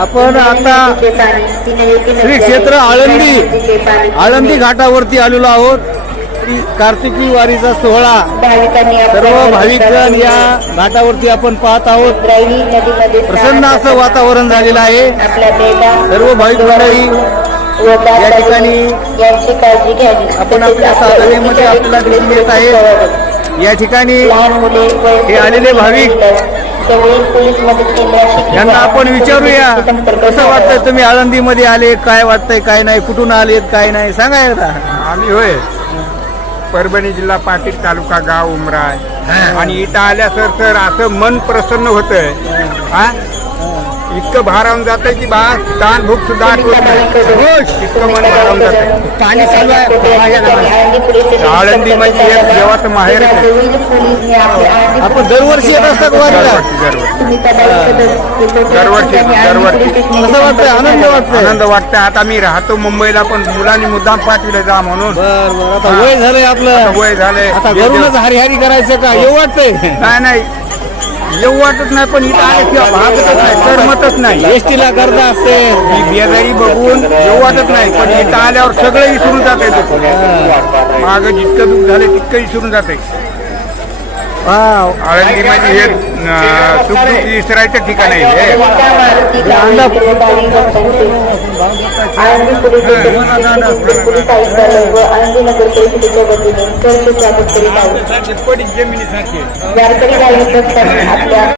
आपण आता श्री क्षेत्र आळंदी आळंदी घाटावरती आलेलो आहोत. कार्तिकी वारीचा सोहळा सर्व भाविकजण या घाटावरती आपण पाहत आहोत. प्रसन्न असं वातावरण झालेलं आहे. सर्व भाविक मंडळी या ठिकाणी आपण आपल्या साधनेमध्ये आपल्याला दिसून येत आहे या ठिकाणी हे आलेले भाविक यांना आपण विचारूया. कसं वाटतंय तुम्ही आळंदीमध्ये आले? काय वाटतंय काय नाही? कुठून आलेत काय नाही? सांगा एकदा. आम्ही होय. परभणी जिल्हा पाटील तालुका गाव उमराय आणि इथं आल्या सर सर असं मन प्रसन्न होतंय. हा? इतकं भारावून जातंय की बा ताण भूक सुद्धा इतकं मन भारावून जातंय. पाणी चालू आहे. आळंदी म्हणजे एक देवाचं माहेर आपण दरवर्षी येत असतात वारीला. दरवर्षी दरवर्षी. दरवर्षी कसं वाटतंय आनंद वाटतोय. आनंद वाटतंय. आता मी राहतो मुंबईला पण मुलांनी मुद्दाम पाठविलं जा म्हणून. आता वय झालंय आपलं. वय झालंय. आता घरूनच हरिहरी करायचं का? येऊ वाटतंय. नाही नाही. येऊ वाटत नाही पण इथं आले किंवा भागतच नाही करमतच नाही. एसटीला गर्दा असते. ही बेजारी बघून येऊ वाटत नाही पण इथं आल्यावर सगळं विसरून जाते माग जितकं दुःख झाले तितकं विसरून जाते. आळंदी म्हणजे हे सुख विसरायचं ठिकाण आहे. हे. आळंदी पडीत जमिनीसारखी आहे. वारकरी भाविक भक्तांनी आपल्या